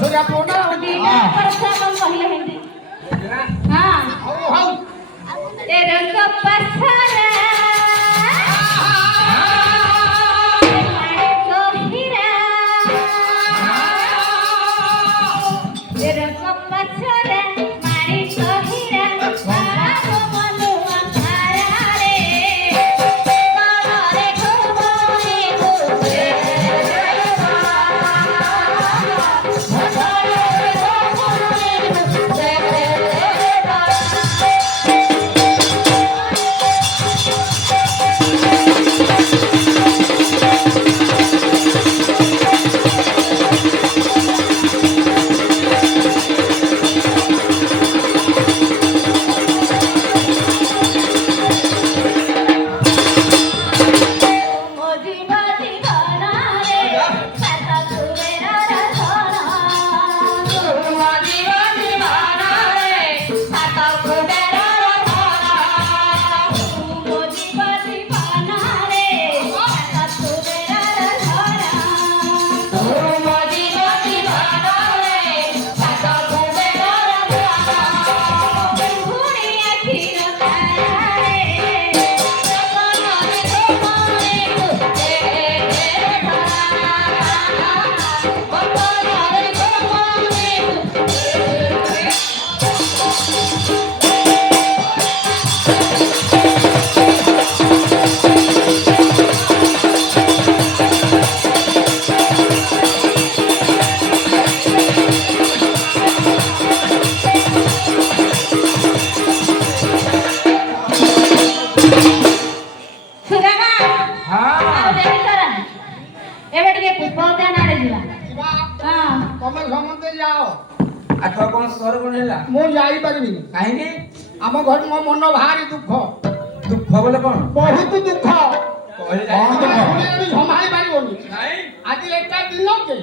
सोरिया पोना परसामन कहले हिंदी हां हाउ ए रंग पसरा आम घर मो मन भारी दुख दुख बोले कौन बहुत दुख संभाली आज एक दिन के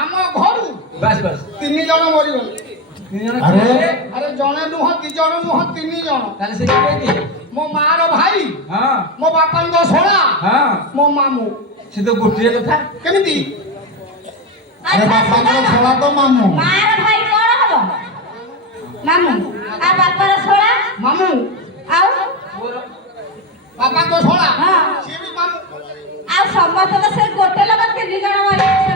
आम घर बस बस 3 जन मरी गले अरे जने नुह 2 जन नुह 3 जन मो मार भाई मो बापा छोड़ा मो मामू से तो गोटे कथा केमिति अरे बापा छोड़ा तो मामू मार भाई कोन हबो मामू आ बापार छोड़ा मामू आउ बापा को छोड़ा हां से भी मामू आ समस्त तो से गोटे लगत के 2 जन मरे अरे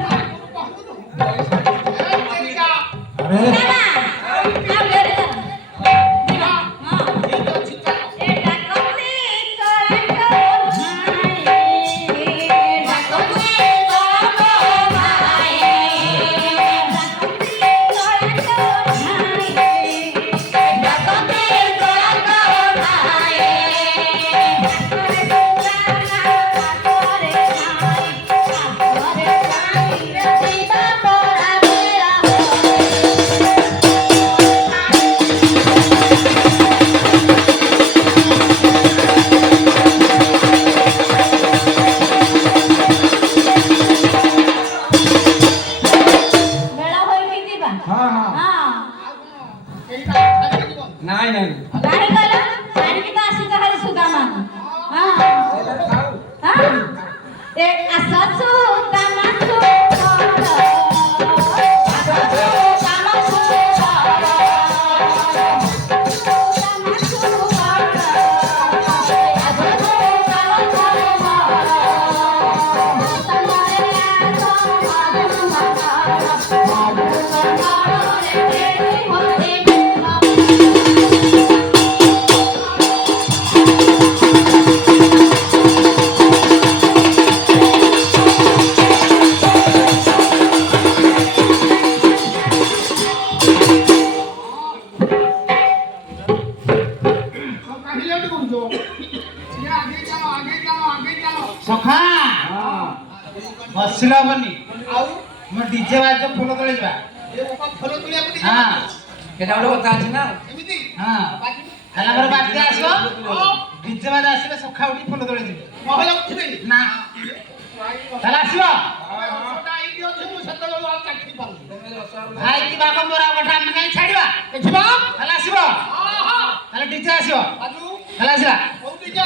सखा हसिला बनी आउ म डीजे बाजे फूल तोले जा ए ओका फूल तुलिया बुदी हां केटा गोटे कथा अछि ना एमिति हां हला पर बाजे आसो डीजे बाजे आसीले सखा उठी फूल तोले जिवे महल उठिबे ना हला आसीबो सदाई दियो छु सतलो आ चाखी पाउ भाई की बाबा मोरा गोठा हम कहीं छाड़िबा देखिबा हला आसीबो हां हां हला डीजे आसीबो बाजू हला आसीला कोन डीजे